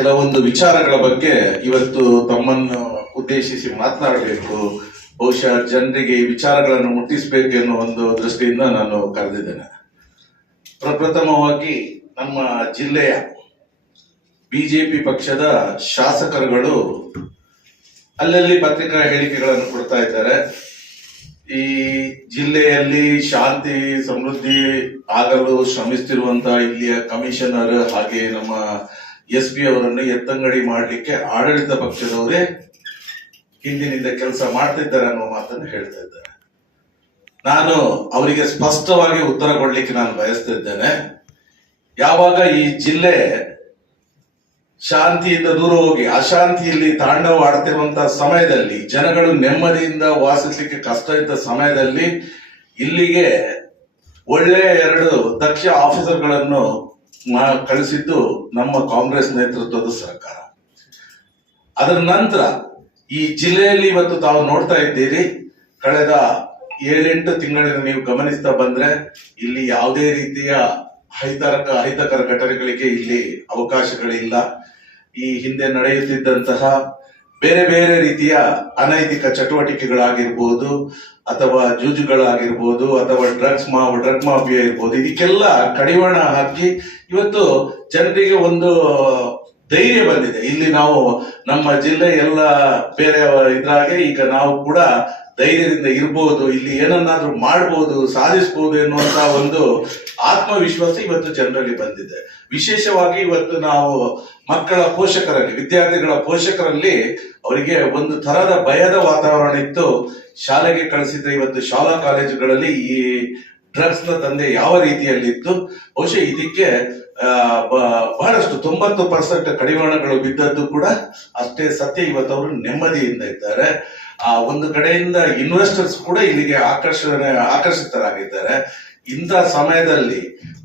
ಕೆಲವೊಂದು ವಿಚಾರಗಳ ಬಗ್ಗೆ ಇವತ್ತು ತಮ್ಮನ್ನು ಉದ್ದೇಶಿಸಿ ಮಾತನಾಡಬೇಕು. ಬಹುಶಃ ಜನರಿಗೆ ಈ ವಿಚಾರಗಳನ್ನು ಮುಟ್ಟಿಸಬೇಕು ಎನ್ನುವ ಒಂದು ದೃಷ್ಟಿಯಿಂದ ನಾನು ಕರೆದಿದ್ದೇನೆ. ಪ್ರಪ್ರಥಮವಾಗಿ ನಮ್ಮ ಜಿಲ್ಲೆಯ ಬಿಜೆಪಿ ಪಕ್ಷದ ಶಾಸಕರುಗಳು ಅಲ್ಲಲ್ಲಿ ಪತ್ರಿಕಾ ಹೇಳಿಕೆಗಳನ್ನು ಕೊಡ್ತಾ ಇದ್ದಾರೆ. ಈ ಜಿಲ್ಲೆಯಲ್ಲಿ ಶಾಂತಿ ಸಮೃದ್ಧಿ ಆಗಲು ಶ್ರಮಿಸುತ್ತಿರುವಂತಹ ಇಲ್ಲಿಯ ಕಮಿಷನರ್ ಹಾಗೆ ನಮ್ಮ SP ಅವರನ್ನು ಎತ್ತಂಗಡಿ ಮಾಡಲಿಕ್ಕೆ ಆಡಳಿತ ಪಕ್ಷದವರೇ ಹಿಂದಿನಿಂದ ಕೆಲಸ ಮಾಡ್ತಿದ್ದಾರೆ ಅನ್ನುವ ಮಾತನ್ನು ಹೇಳ್ತಾ ಇದ್ದಾರೆ. ನಾನು ಅವರಿಗೆ ಸ್ಪಷ್ಟವಾಗಿ ಉತ್ತರ ಕೊಡ್ಲಿಕ್ಕೆ ನಾನು ಬಯಸ್ತಿದ್ದೇನೆ. ಯಾವಾಗ ಈ ಜಿಲ್ಲೆ ಶಾಂತಿಯಿಂದ ದೂರ ಹೋಗಿ ಅಶಾಂತಿಯಲ್ಲಿ ತಾಂಡವ ಆಡ್ತಿರುವಂತಹ ಸಮಯದಲ್ಲಿ, ಜನಗಳು ನೆಮ್ಮದಿಯಿಂದ ವಾಸಿಸಲಿಕ್ಕೆ ಕಷ್ಟ ಇದ್ದ ಸಮಯದಲ್ಲಿ ಇಲ್ಲಿಗೆ ಒಳ್ಳೆಯ 2 ದಕ್ಷ ಆಫೀಸರ್ಗಳನ್ನು ಕಳಿಸಿದ್ದು ನಮ್ಮ ಕಾಂಗ್ರೆಸ್ ನೇತೃತ್ವದ ಸರ್ಕಾರ. ಅದರ ನಂತರ ಈ ಜಿಲ್ಲೆಯಲ್ಲಿ ಇವತ್ತು ತಾವು ನೋಡ್ತಾ ಇದ್ದೀರಿ, ಕಳೆದ 7-8 ತಿಂಗಳಿಂದ ನೀವು ಗಮನಿಸ್ತಾ ಬಂದ್ರೆ ಇಲ್ಲಿ ಯಾವುದೇ ರೀತಿಯ ಅಹಿತಕರ ಘಟನೆಗಳಿಗೆ ಇಲ್ಲಿ ಅವಕಾಶಗಳಿಲ್ಲ. ಈ ಹಿಂದೆ ನಡೆಯುತ್ತಿದ್ದಂತಹ ಬೇರೆ ಬೇರೆ ರೀತಿಯ ಅನೈತಿಕ ಚಟುವಟಿಕೆಗಳಾಗಿರ್ಬೋದು, ಅಥವಾ ಜೂಜುಗಳಾಗಿರ್ಬೋದು, ಅಥವಾ ಡ್ರಗ್ ಮಾಫಿಯಾ ಇರ್ಬೋದು, ಇದಕ್ಕೆಲ್ಲ ಕಡಿವಾಣ ಹಾಕಿ ಇವತ್ತು ಜನರಿಗೆ ಒಂದು ಧೈರ್ಯ ಬಂದಿದೆ. ಇಲ್ಲಿ ನಾವು ನಮ್ಮ ಜಿಲ್ಲೆ ಎಲ್ಲ ಬೇರೆ ಇದ್ರಾಗೆ ಈಗ ನಾವು ಕೂಡ ಧೈರ್ಯದಿಂದ ಇರ್ಬೋದು, ಇಲ್ಲಿ ಏನನ್ನಾದ್ರೂ ಮಾಡ್ಬೋದು, ಸಾಧಿಸಬಹುದು ಎನ್ನುವಂತ ಒಂದು ಆತ್ಮವಿಶ್ವಾಸ ಇವತ್ತು ಜನರಲ್ಲಿ ಬಂದಿದೆ. ವಿಶೇಷವಾಗಿ ಇವತ್ತು ನಾವು ಮಕ್ಕಳ ಪೋಷಕರಲ್ಲಿ, ವಿದ್ಯಾರ್ಥಿಗಳ ಪೋಷಕರಲ್ಲಿ ಅವರಿಗೆ ಒಂದು ತರದ ಭಯದ ವಾತಾವರಣ ಇತ್ತು. ಶಾಲೆಗೆ ಕಳಿಸಿದ್ರೆ ಇವತ್ತು ಶಾಲಾ ಕಾಲೇಜುಗಳಲ್ಲಿ ಈ ಡ್ರಗ್ಸ್ ನ ದಂಧೆ ಯಾವ ರೀತಿಯಲ್ಲಿತ್ತು, ಬಹುಶಃ ಇದಕ್ಕೆ ಬಹಳಷ್ಟು 90% ಕಡಿವಾಣಗಳು ಬಿದ್ದದ್ದು ಕೂಡ ಅಷ್ಟೇ ಸತ್ಯ. ಇವತ್ತು ಅವರು ನೆಮ್ಮದಿಯಿಂದ ಇದ್ದಾರೆ. ಒಂದು ಕಡೆಯಿಂದ ಇನ್ವೆಸ್ಟರ್ಸ್ ಕೂಡ ಇಲ್ಲಿಗೆ ಆಕರ್ಷಿತರಾಗಿದ್ದಾರೆ. ಇಂಥ ಸಮಯದಲ್ಲಿ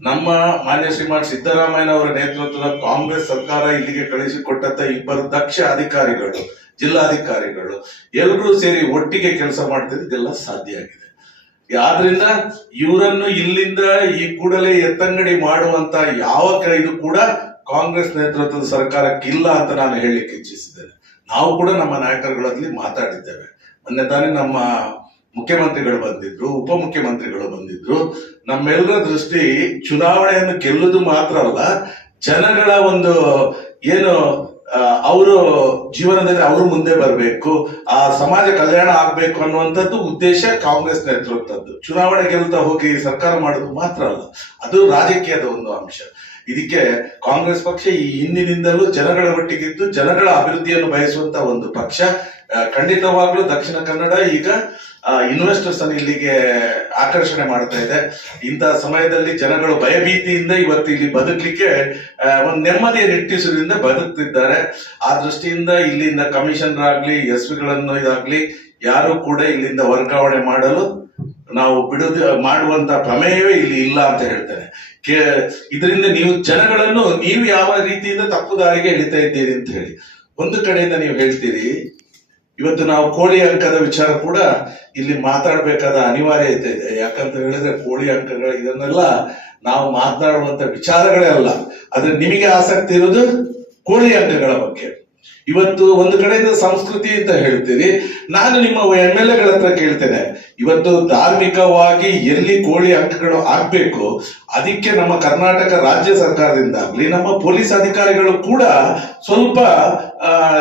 ನಮ್ಮ ಮಾನ್ಯ ಶ್ರೀಮಾನ್ ಸಿದ್ದರಾಮಯ್ಯನವರ ನೇತೃತ್ವದ ಕಾಂಗ್ರೆಸ್ ಸರ್ಕಾರ ಇಲ್ಲಿಗೆ ಕಳಿಸಿಕೊಟ್ಟಂತ 2 ದಕ್ಷ ಅಧಿಕಾರಿಗಳು, ಜಿಲ್ಲಾಧಿಕಾರಿಗಳು ಎಲ್ಲರೂ ಸೇರಿ ಒಟ್ಟಿಗೆ ಕೆಲಸ ಮಾಡ್ತಿದ್ದು ಇದೆಲ್ಲ ಸಾಧ್ಯ ಆಗಿದೆ. ಆದ್ರಿಂದ ಇವರನ್ನು ಇಲ್ಲಿಂದ ಈ ಕೂಡಲೇ ಎತ್ತಂಗಡಿ ಮಾಡುವಂತ ಯಾವ ಇದು ಕೂಡ ಕಾಂಗ್ರೆಸ್ ನೇತೃತ್ವದ ಸರ್ಕಾರಕ್ಕೆ ಇಲ್ಲ ಅಂತ ನಾನು ಹೇಳಲಿಕ್ಕೆ ಇಚ್ಛಿಸಿದ್ದೇನೆ. ನಾವು ಕೂಡ ನಮ್ಮ ನಾಯಕರುಗಳಲ್ಲಿ ಮಾತಾಡಿದ್ದೇವೆ. ಮೊನ್ನೆ ತಾನೇ ನಮ್ಮ ಮುಖ್ಯಮಂತ್ರಿಗಳು ಬಂದಿದ್ರು, ಉಪಮುಖ್ಯಮಂತ್ರಿಗಳು ಬಂದಿದ್ರು. ನಮ್ಮೆಲ್ಲರ ದೃಷ್ಟಿ ಚುನಾವಣೆಯನ್ನು ಗೆಲ್ಲುವುದು ಮಾತ್ರ ಅಲ್ಲ, ಜನಗಳ ಒಂದು ಏನು ಅವರು ಜೀವನದಲ್ಲಿ ಅವರು ಮುಂದೆ ಬರಬೇಕು, ಆ ಸಮಾಜ ಕಲ್ಯಾಣ ಆಗ್ಬೇಕು ಅನ್ನುವಂಥದ್ದು ಉದ್ದೇಶ ಕಾಂಗ್ರೆಸ್ ನೇತೃತ್ವದ್ದು. ಚುನಾವಣೆ ಗೆಲ್ತಾ ಹೋಗಿ ಸರ್ಕಾರ ಮಾಡೋದು ಮಾತ್ರ ಅಲ್ಲ, ಅದು ರಾಜಕೀಯದ ಒಂದು ಅಂಶ. ಇದಕ್ಕೆ ಕಾಂಗ್ರೆಸ್ ಪಕ್ಷ ಈ ಹಿಂದಿನಿಂದಲೂ ಜನಗಳ ಒಟ್ಟಿಗಿದ್ದು ಜನಗಳ ಅಭಿವೃದ್ಧಿಯನ್ನು ಬಯಸುವಂತ ಒಂದು ಪಕ್ಷ. ಖಂಡಿತವಾಗ್ಲೂ ದಕ್ಷಿಣ ಕನ್ನಡ ಈಗ ಇನ್ವೆಸ್ಟರ್ಸ್ ಅನ್ನು ಇಲ್ಲಿಗೆ ಆಕರ್ಷಣೆ ಮಾಡ್ತಾ ಇದೆ. ಇಂತಹ ಸಮಯದಲ್ಲಿ ಜನಗಳು ಭಯಭೀತಿಯಿಂದ ಇವತ್ತು ಇಲ್ಲಿ ಬದುಕಲಿಕ್ಕೆ ಒಂದು ನೆಮ್ಮದಿಯ ನಿಟ್ಟಿಸುವುದರಿಂದ ಬದುಕ್ತಿದ್ದಾರೆ. ಆ ದೃಷ್ಟಿಯಿಂದ ಇಲ್ಲಿಂದ ಕಮಿಷನರ್ ಆಗ್ಲಿ, SP ಇದಾಗ್ಲಿ ಯಾರು ಕೂಡ ಇಲ್ಲಿಂದ ವರ್ಗಾವಣೆ ಮಾಡಲು ನಾವು ಮಾಡುವಂತ ಪ್ರಮೇಯವೇ ಇಲ್ಲಿ ಇಲ್ಲ ಅಂತ ಹೇಳ್ತೇನೆ. ಇದರಿಂದ ನೀವು ಜನಗಳನ್ನು ನೀವು ಯಾವ ರೀತಿಯಿಂದ ತಪ್ಪು ದಾರಿಗೆ ಎಳಿತಾ ಇದ್ದೀರಿ ಅಂತ ಹೇಳಿ ಒಂದು ಕಡೆಯಿಂದ ನೀವು ಹೇಳ್ತೀರಿ. ಇವತ್ತು ನಾವು ಕೋಳಿ ಅಂಕದ ವಿಚಾರ ಕೂಡ ಇಲ್ಲಿ ಮಾತಾಡಬೇಕಾದ ಅನಿವಾರ್ಯತೆ ಇದೆ. ಯಾಕಂತ ಹೇಳಿದ್ರೆ ಕೋಳಿ ಅಂಕಗಳು ಇದನ್ನೆಲ್ಲ ನಾವು ಮಾತನಾಡುವಂತ ವಿಚಾರಗಳೇ ಅಲ್ಲ. ಆದ್ರೆ ನಿಮಗೆ ಆಸಕ್ತಿ ಇರೋದು ಕೋಳಿ ಅಂಕಗಳ ಬಗ್ಗೆ. ಇವತ್ತು ಒಂದು ಕಡೆಯಿಂದ ಸಂಸ್ಕೃತಿ ಅಂತ ಹೇಳ್ತೀರಿ. ನಾನು ನಿಮ್ಮ MLA ಹತ್ರ ಕೇಳ್ತೇನೆ, ಇವತ್ತು ಧಾರ್ಮಿಕವಾಗಿ ಎಲ್ಲಿ ಕೋಳಿ ಅಂಕಗಳು ಆಗ್ಬೇಕು ಅದಕ್ಕೆ ನಮ್ಮ ಕರ್ನಾಟಕ ರಾಜ್ಯ ಸರ್ಕಾರದಿಂದ ಆಗ್ಲಿ, ನಮ್ಮ ಪೊಲೀಸ್ ಅಧಿಕಾರಿಗಳು ಕೂಡ ಸ್ವಲ್ಪ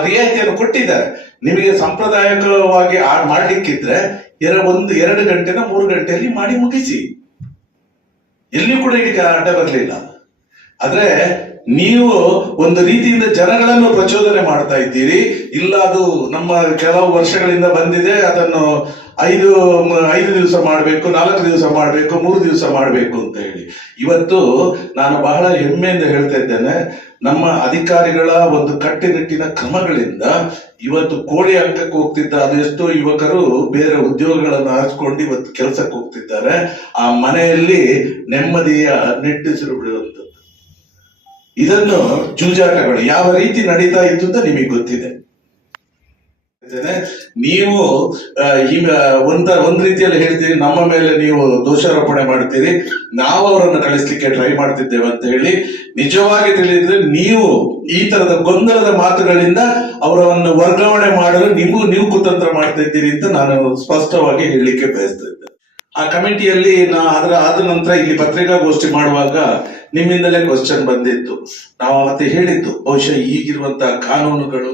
ರಿಯಾಯಿತಿಯನ್ನು ಕೊಟ್ಟಿದ್ದಾರೆ. ನಿಮಗೆ ಸಾಂಪ್ರದಾಯಿಕವಾಗಿ ಮಾಡ್ಲಿಕ್ಕಿದ್ರೆ 2 ಗಂಟೆನ 3 ಗಂಟೆಯಲ್ಲಿ ಮಾಡಿ ಮುಗಿಸಿ, ಎಲ್ಲಿ ಕೂಡ ಇದಕ್ಕೆ ಅಡ್ಡ ಬರಲಿಲ್ಲ. ಆದ್ರೆ ನೀವು ಒಂದು ರೀತಿಯಿಂದ ಜನಗಳನ್ನು ಪ್ರಚೋದನೆ ಮಾಡ್ತಾ ಇದ್ದೀರಿ. ಇಲ್ಲ, ಅದು ನಮ್ಮ ಕೆಲವು ವರ್ಷಗಳಿಂದ ಬಂದಿದೆ, ಅದನ್ನು 5 ದಿವಸ ಮಾಡಬೇಕು, 4 ದಿವಸ ಮಾಡಬೇಕು, 3 ದಿವಸ ಮಾಡಬೇಕು ಅಂತ ಹೇಳಿ. ಇವತ್ತು ನಾನು ಬಹಳ ಹೆಮ್ಮೆಯಿಂದ ಹೇಳ್ತಾ ಇದ್ದೇನೆ, ನಮ್ಮ ಅಧಿಕಾರಿಗಳ ಒಂದು ಕಟ್ಟುನಿಟ್ಟಿನ ಕ್ರಮಗಳಿಂದ ಇವತ್ತು ಕೋಳಿ ಅಂಕಕ್ಕೆ ಹೋಗ್ತಿದ್ದ ಅದೆಷ್ಟೋ ಯುವಕರು ಬೇರೆ ಉದ್ಯೋಗಗಳನ್ನು ಆರಿಸಿಕೊಂಡು ಇವತ್ತು ಕೆಲಸಕ್ಕೆ ಹೋಗ್ತಿದ್ದಾರೆ. ಆ ಮನೆಯಲ್ಲಿ ನೆಮ್ಮದಿಯ ನಿಟ್ಟುಸಿರು ಬಿಡುವಂಥದ್ದು. ಇದನ್ನು ಜೂಜಾಟಗಳು ಯಾವ ರೀತಿ ನಡೀತಾ ಇತ್ತು ಅಂತ ನಿಮಗೆ ಗೊತ್ತಿದೆ. ನೀವು ಈಗ ಒಂದ್ ರೀತಿಯಲ್ಲಿ ಹೇಳ್ತೀರಿ, ನಮ್ಮ ಮೇಲೆ ನೀವು ದೋಷಾರೋಪಣೆ ಮಾಡ್ತೀರಿ, ನಾವು ಅವರನ್ನು ಕಳಿಸ್ಲಿಕ್ಕೆ ಟ್ರೈ ಮಾಡ್ತಿದ್ದೇವೆ ಅಂತ ಹೇಳಿ. ನಿಜವಾಗಿ ತಿಳಿದ್ರೆ ನೀವು ಈ ತರದ ಗೊಂದಲದ ಮಾತುಗಳಿಂದ ಅವರನ್ನು ವರ್ಗಾವಣೆ ಮಾಡಲು ನೀವು ಕುತಂತ್ರ ಮಾಡ್ತಾ ಇದ್ದೀರಿ ಅಂತ ನಾನು ಸ್ಪಷ್ಟವಾಗಿ ಹೇಳಲಿಕ್ಕೆ ಬಯಸ್ತಾ ಇದ್ದೆ. ಆ ಕಮಿಟಿಯಲ್ಲಿ ಆದ ನಂತರ ಇಲ್ಲಿ ಪತ್ರಿಕಾಗೋಷ್ಠಿ ಮಾಡುವಾಗ ನಿಮ್ಮಿಂದಲೇ ಕ್ವಶನ್ ಬಂದಿತ್ತು. ನಾವು ಮತ್ತೆ ಹೇಳಿದ್ದು, ಬಹುಶಃ ಈಗಿರುವಂತಹ ಕಾನೂನುಗಳು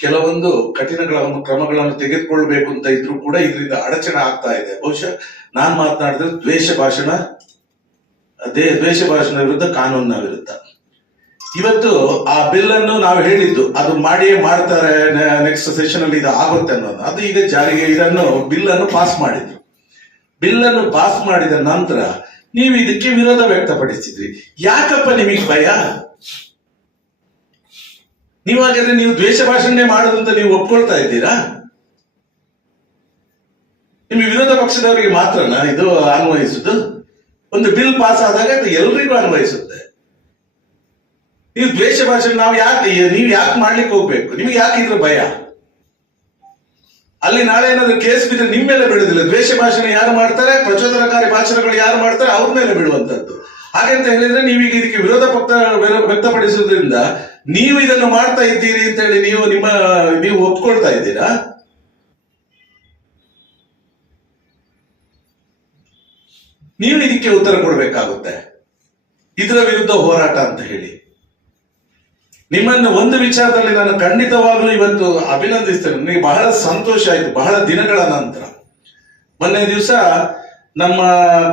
ಕೆಲವೊಂದು ಕಠಿಣ ಕ್ರಮಗಳನ್ನು ತೆಗೆದುಕೊಳ್ಬೇಕು ಅಂತ ಇದ್ರು ಕೂಡ ಇದರಿಂದ ಅಡಚಣೆ ಆಗ್ತಾ ಇದೆ. ಬಹುಶಃ ನಾನ್ ಮಾತನಾಡಿದ್ರೆ ದ್ವೇಷ ಭಾಷಣ ವಿರುದ್ಧ, ಕಾನೂನಿನ ವಿರುದ್ಧ. ಇವತ್ತು ಆ ಬಿಲ್ ಅನ್ನು ನಾವು ಹೇಳಿದ್ದು ಅದು ಮಾಡಿಯೇ ಮಾಡ್ತಾರೆ, ನೆಕ್ಸ್ಟ್ ಸೆಷನ್ ಅಲ್ಲಿ ಇದು ಆಗುತ್ತೆ ಅನ್ನೋದು. ಅದು ಈಗ ಜಾರಿಗೆ ಬಿಲ್ ಅನ್ನು ಪಾಸ್ ಮಾಡಿದ್ರು. ಬಿಲ್ ಅನ್ನು ಪಾಸ್ ಮಾಡಿದ ನಂತರ ನೀವು ಇದಕ್ಕೆ ವಿರೋಧ ವ್ಯಕ್ತಪಡಿಸಿದ್ರಿ. ಯಾಕಪ್ಪ ನಿಮಗೆ ಭಯ? ನೀವಾಗಾದ್ರೆ ನೀವು ದ್ವೇಷ ಭಾಷಣೆ ಮಾಡೋದಂತ ನೀವು ಒಪ್ಕೊಳ್ತಾ ಇದ್ದೀರಾ? ನಿಮಗೆ ವಿರೋಧ ಪಕ್ಷದವರಿಗೆ ಮಾತ್ರನಾ ಇದು ಅನ್ವಯಿಸುದು? ಒಂದು ಬಿಲ್ ಪಾಸ್ ಆದಾಗ ಅದು ಎಲ್ರಿಗೂ ಅನ್ವಯಿಸುತ್ತೆ. ನೀವು ದ್ವೇಷ ಭಾಷಣ ನೀವು ಯಾಕೆ ಮಾಡ್ಲಿಕ್ಕೆ ಹೋಗ್ಬೇಕು? ನಿಮ್ಗೆ ಯಾಕೆ ಇದ್ರ ಭಯ? ಅಲ್ಲಿ ನಾಳೆ ಏನಾದ್ರು ಕೇಸ್ ಬಿದ್ರೆ ನಿಮ್ಮ ಮೇಲೆ ಬೀಳುದಿಲ್ಲ. ದ್ವೇಷ ಭಾಷಣ ಯಾರು ಮಾಡ್ತಾರೆ, ಪ್ರಚೋದನಕಾರಿ ಭಾಷಣಗಳು ಯಾರು ಮಾಡ್ತಾರೆ, ಅವ್ರ ಮೇಲೆ ಬೀಳುವಂತದ್ದು. ಹಾಗಂತ ಹೇಳಿದ್ರೆ ನೀವೀಗ ಇದಕ್ಕೆ ವಿರೋಧ ವ್ಯಕ್ತಪಡಿಸುವುದರಿಂದ ನೀವು ಇದನ್ನು ಮಾಡ್ತಾ ಇದ್ದೀರಿ ಅಂತ ಹೇಳಿ ನೀವು ಒಪ್ಕೊಳ್ತಾ ಇದ್ದೀರಾ? ನೀವು ಇದಕ್ಕೆ ಉತ್ತರ ಕೊಡಬೇಕಾಗುತ್ತೆ. ಇದರ ವಿರುದ್ಧ ಹೋರಾಟ ಅಂತ ಹೇಳಿ. ನಿಮ್ಮನ್ನು ಒಂದು ವಿಚಾರದಲ್ಲಿ ನಾನು ಖಂಡಿತವಾಗ್ಲೂ ಇವತ್ತು ಅಭಿನಂದಿಸ್ತೇನೆ. ನನಗೆ ಬಹಳ ಸಂತೋಷ ಆಯ್ತು. ಬಹಳ ದಿನಗಳ ನಂತರ ಮೊನ್ನೆ ದಿವಸ ನಮ್ಮ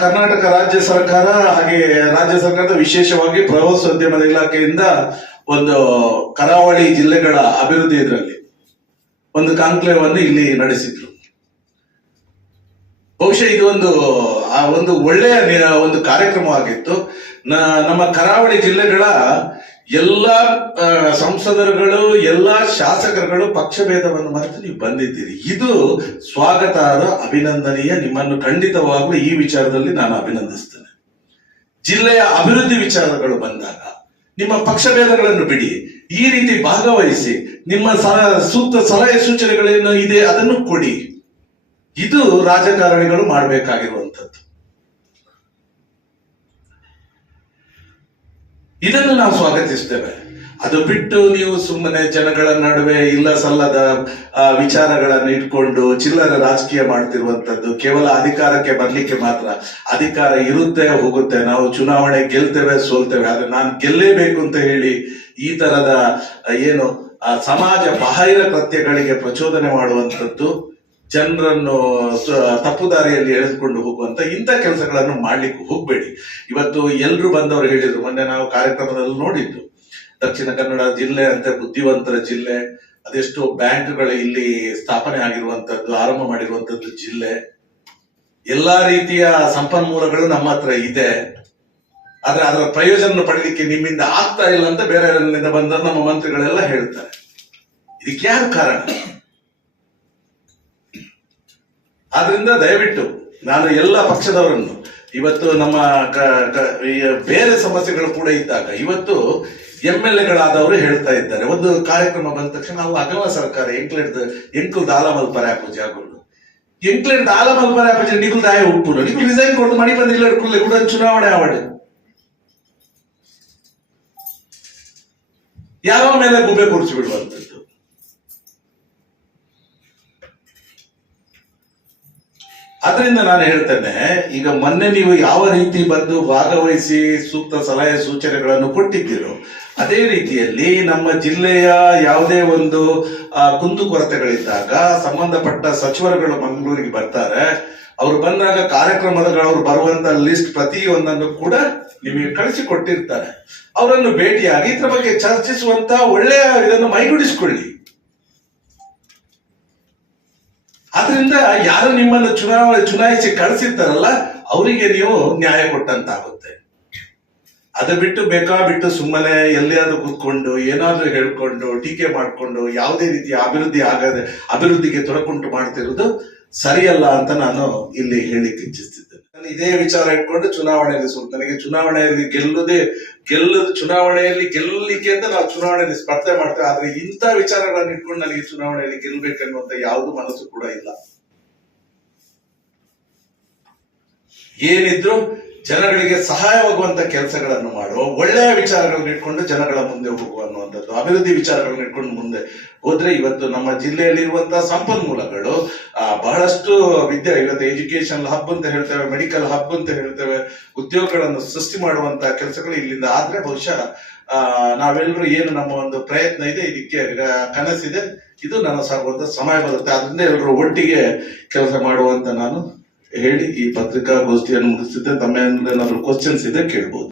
ಕರ್ನಾಟಕ ರಾಜ್ಯ ಸರ್ಕಾರ ಹಾಗೆ ರಾಜ್ಯ ಸರ್ಕಾರದ ವಿಶೇಷವಾಗಿ ಪ್ರವಾಸೋದ್ಯಮ ಇಲಾಖೆಯಿಂದ ಒಂದು ಕರಾವಳಿ ಜಿಲ್ಲೆಗಳ ಅಭಿವೃದ್ಧಿ ಇದರಲ್ಲಿ ಒಂದು ಕಾನ್ಕ್ಲೇವ್ ಅನ್ನು ಇಲ್ಲಿ ನಡೆಸಿದ್ರು. ಬಹುಶಃ ಇದು ಒಂದು ಒಳ್ಳೆಯ ಒಂದು ಕಾರ್ಯಕ್ರಮವಾಗಿತ್ತು. ನಮ್ಮ ಕರಾವಳಿ ಜಿಲ್ಲೆಗಳ ಎಲ್ಲಾ ಸಂಸದರುಗಳು, ಎಲ್ಲಾ ಶಾಸಕರುಗಳು ಪಕ್ಷಭೇದವನ್ನು ಮರೆತು ನೀವು ಬಂದಿದ್ದೀರಿ. ಇದು ಸ್ವಾಗತಾರ್ಹ, ಅಭಿನಂದನೀಯ. ನಿಮ್ಮನ್ನು ಖಂಡಿತವಾಗ್ಲೂ ಈ ವಿಚಾರದಲ್ಲಿ ನಾನು ಅಭಿನಂದಿಸ್ತೇನೆ. ಜಿಲ್ಲೆಯ ಅಭಿವೃದ್ಧಿ ವಿಚಾರಗಳು ಬಂದಾಗ ನಿಮ್ಮ ಪಕ್ಷಭೇದಗಳನ್ನು ಬಿಡಿ, ಈ ರೀತಿ ಭಾಗವಹಿಸಿ, ನಿಮ್ಮ ಸೂಕ್ತ ಸಲಹೆ ಸೂಚನೆಗಳೇನು ಇದೆ ಅದನ್ನು ಕೊಡಿ. ಇದು ರಾಜಕಾರಣಿಗಳು ಮಾಡಬೇಕಾಗಿರುವಂಥದ್ದು. ಇದನ್ನು ನಾವು ಸ್ವಾಗತಿಸ್ತೇವೆ. ಅದು ಬಿಟ್ಟು ನೀವು ಸುಮ್ಮನೆ ಜನಗಳ ನಡುವೆ ಇಲ್ಲ ಸಲ್ಲದ ವಿಚಾರಗಳನ್ನು ಇಟ್ಕೊಂಡು ಚಿಲ್ಲರೆ ರಾಜಕೀಯ ಮಾಡ್ತಿರುವಂತದ್ದು, ಕೇವಲ ಅಧಿಕಾರಕ್ಕೆ ಬರ್ಲಿಕ್ಕೆ ಮಾತ್ರ. ಅಧಿಕಾರ ಇರುತ್ತೆ ಹೋಗುತ್ತೆ, ನಾವು ಚುನಾವಣೆ ಗೆಲ್ತೇವೆ ಸೋಲ್ತೇವೆ, ಆದ್ರೆ ನಾನು ಗೆಲ್ಲೇಬೇಕು ಅಂತ ಹೇಳಿ ಈ ತರದ ಏನು ಸಮಾಜ ಬಾಹಿರ ಕೃತ್ಯಗಳಿಗೆ ಪ್ರಚೋದನೆ ಮಾಡುವಂಥದ್ದು, ಜನರನ್ನು ತಪ್ಪು ದಾರಿಯಲ್ಲಿ ಎಳೆದುಕೊಂಡು ಹೋಗುವಂತ ಇಂಥ ಕೆಲಸಗಳನ್ನು ಮಾಡ್ಲಿಕ್ಕೆ ಹೋಗ್ಬೇಡಿ. ಇವತ್ತು ಎಲ್ರು ಬಂದವರು ಹೇಳಿದ್ರು, ಮೊನ್ನೆ ನಾವು ಕಾರ್ಯಕ್ರಮದಲ್ಲಿ ನೋಡಿದ್ದು, ದಕ್ಷಿಣ ಕನ್ನಡ ಜಿಲ್ಲೆ ಅಂತ ಬುದ್ಧಿವಂತರ ಜಿಲ್ಲೆ, ಅದೆಷ್ಟೋ ಬ್ಯಾಂಕ್ಗಳು ಇಲ್ಲಿ ಸ್ಥಾಪನೆ ಆಗಿರುವಂತದ್ದು, ಆರಂಭ ಮಾಡಿರುವಂತದ್ದು ಜಿಲ್ಲೆ, ಎಲ್ಲಾ ರೀತಿಯ ಸಂಪನ್ಮೂಲಗಳು ನಮ್ಮ ಹತ್ರ ಇದೆ. ಆದ್ರೆ ಅದರ ಪ್ರಯೋಜನ ಪಡಲಿಕ್ಕೆ ನಿಮ್ಮಿಂದ ಆಗ್ತಾ ಇಲ್ಲ ಅಂತ ಬೇರೆ ಬಂದ ನಮ್ಮ ಮಂತ್ರಿಗಳೆಲ್ಲ ಹೇಳ್ತಾರೆ. ಇದಕ್ಕೆ ಯಾರು ಕಾರಣ? ಆದ್ರಿಂದ ದಯವಿಟ್ಟು ನಾನು ಎಲ್ಲ ಪಕ್ಷದವರನ್ನು, ಇವತ್ತು ನಮ್ಮ ಬೇರೆ ಸಮಸ್ಯೆಗಳು ಕೂಡ ಇದ್ದಾಗ ಇವತ್ತು MLA ಹೇಳ್ತಾ ಇದ್ದಾರೆ, ಒಂದು ಕಾರ್ಯಕ್ರಮ ಬಂದ ತಕ್ಷಣ ನಾವು ಅಗವ ಸರ್ಕಾರ ಎಂಕ್ಲು ದಾಲಮಲ್ಪರೆ ಆಪೂಜೆ ಆಗೋದು, ಎಂಕ್ಲು ದಾಲಮಲ್ಪರೆ ಆಪೂಜೆ ನಿಗುಲ್ ದಾಯ ಉಪ್ಪು ನಿಗುಲ್ ರಿಸೈನ್ ಕೊಟ್ಟು ಮಣಿ ಬಂದಿಲ್ಲ ಇಟ್ಕೊಳ್ಳಿ ಕೂಡ ಚುನಾವಣೆ ಆವಡೆ ಯಾವ ಮೇಲೆ ಗುಬ್ಬೆ ಕೊಡಿಸಿ ಬಿಡುವಂಥದ್ದು. ಅದರಿಂದ ನಾನು ಹೇಳ್ತೇನೆ, ಈಗ ಮೊನ್ನೆ ನೀವು ಯಾವ ರೀತಿ ಬಂದು ಭಾಗವಹಿಸಿ ಸೂಕ್ತ ಸಲಹೆ ಸೂಚನೆಗಳನ್ನು ಕೊಟ್ಟಿದ್ದೀರೋ, ಅದೇ ರೀತಿಯಲ್ಲಿ ನಮ್ಮ ಜಿಲ್ಲೆಯ ಯಾವುದೇ ಒಂದು ಕುಂದುಕೊರತೆಗಳಿದ್ದಾಗ ಸಂಬಂಧಪಟ್ಟ ಸಚಿವರುಗಳು ಮಂಗಳೂರಿಗೆ ಬರ್ತಾರೆ. ಅವರು ಬಂದಾಗ ಅವ್ರು ಬರುವಂತ ಲಿಸ್ಟ್ ಪ್ರತಿಯೊಂದನ್ನು ಕೂಡ ನಿಮಗೆ ಕಳಿಸಿಕೊಟ್ಟಿರ್ತಾರೆ. ಅವರನ್ನು ಭೇಟಿಯಾಗಿ ಇದ್ರ ಬಗ್ಗೆ ಚರ್ಚಿಸುವಂತ ಒಳ್ಳೆಯ ಇದನ್ನು ಮೈಗೂಡಿಸಿಕೊಳ್ಳಿ. ಆದ್ರಿಂದ ಯಾರು ನಿಮ್ಮನ್ನು ಚುನಾಯಿಸಿ ಕಳಿಸಿರ್ತಾರಲ್ಲ ಅವರಿಗೆ ನೀವು ನ್ಯಾಯ ಕೊಟ್ಟಂತಾಗುತ್ತೆ. ಅದು ಬಿಟ್ಟು ಸುಮ್ಮನೆ ಎಲ್ಲಿಯಾದ್ರೂ ಕೂತ್ಕೊಂಡು ಏನಾದ್ರೂ ಹೇಳ್ಕೊಂಡು ಟೀಕೆ ಮಾಡಿಕೊಂಡು ಯಾವುದೇ ರೀತಿಯ ಅಭಿವೃದ್ಧಿಗೆ ತೊಡಕುಂಟು ಮಾಡ್ತಿರೋದು ಸರಿಯಲ್ಲ ಅಂತ ನಾನು ಇಲ್ಲಿ ಹೇಳಿಕ್ಕೆ ಇಚ್ಛಿಸ್ತಿದ್ದೇನೆ. ನಾನು ಇದೇ ವಿಚಾರ ಇಟ್ಕೊಂಡು ಚುನಾವಣೆಯಲ್ಲಿ ನನಗೆ ಚುನಾವಣೆಯಲ್ಲಿ ಚುನಾವಣೆಯಲ್ಲಿ ಗೆಲ್ಲಲಿಕ್ಕೆ ಅಂತ ನಾವು ಚುನಾವಣೆಯಲ್ಲಿ ಸ್ಪರ್ಧೆ ಮಾಡ್ತೇವೆ. ಆದ್ರೆ ಇಂಥ ವಿಚಾರಗಳನ್ನು ಇಟ್ಕೊಂಡು ನನಗೆ ಚುನಾವಣೆಯಲ್ಲಿ ಗೆಲ್ಲಬೇಕನ್ನುವಂತ ಯಾವುದು ಮನಸ್ಸು ಕೂಡ ಇಲ್ಲ. ಏನಿದ್ರು ಜನಗಳಿಗೆ ಸಹಾಯವಾಗುವಂತ ಕೆಲಸಗಳನ್ನು ಮಾಡುವ, ಒಳ್ಳೆಯ ವಿಚಾರಗಳನ್ನು ಇಟ್ಕೊಂಡು ಜನಗಳ ಮುಂದೆ ಹೋಗುವ ಅನ್ನುವಂಥದ್ದು, ಅಭಿವೃದ್ಧಿ ವಿಚಾರಗಳನ್ನು ಇಟ್ಕೊಂಡು ಮುಂದೆ ಹೋದ್ರೆ ಇವತ್ತು ನಮ್ಮ ಜಿಲ್ಲೆಯಲ್ಲಿ ಇರುವಂತಹ ಸಂಪನ್ಮೂಲಗಳು ಬಹಳಷ್ಟು ಇವತ್ತು ಎಜುಕೇಶನ್ ಹಬ್ ಅಂತ ಹೇಳ್ತೇವೆ, ಮೆಡಿಕಲ್ ಹಬ್ ಅಂತ ಹೇಳ್ತೇವೆ, ಉದ್ಯೋಗಗಳನ್ನು ಸೃಷ್ಟಿ ಮಾಡುವಂತಹ ಕೆಲಸಗಳು ಇಲ್ಲಿಂದ ಆದ್ರೆ ಬಹುಶಃ ನಾವೆಲ್ಲರೂ ಏನು ನಮ್ಮ ಒಂದು ಪ್ರಯತ್ನ ಇದೆ, ಇದಕ್ಕೆ ಕನಸಿದೆ, ಇದು ನನಸಾಗುವಂತ ಸಮಯ ಬರುತ್ತೆ. ಅದರಿಂದ ಎಲ್ಲರೂ ಒಟ್ಟಿಗೆ ಕೆಲಸ ಮಾಡುವಂತ ನಾನು ಹೇಳಿ ಈ ಪತ್ರಿಕಾಗೋಷ್ಠಿಯನ್ನು ಮುಗಿಸಿದ್ದೆ. ತಮ್ಮ ಏನಾದ್ರು ಕ್ವಶನ್ಸ್ ಇದೆ ಕೇಳ್ಬೋದು.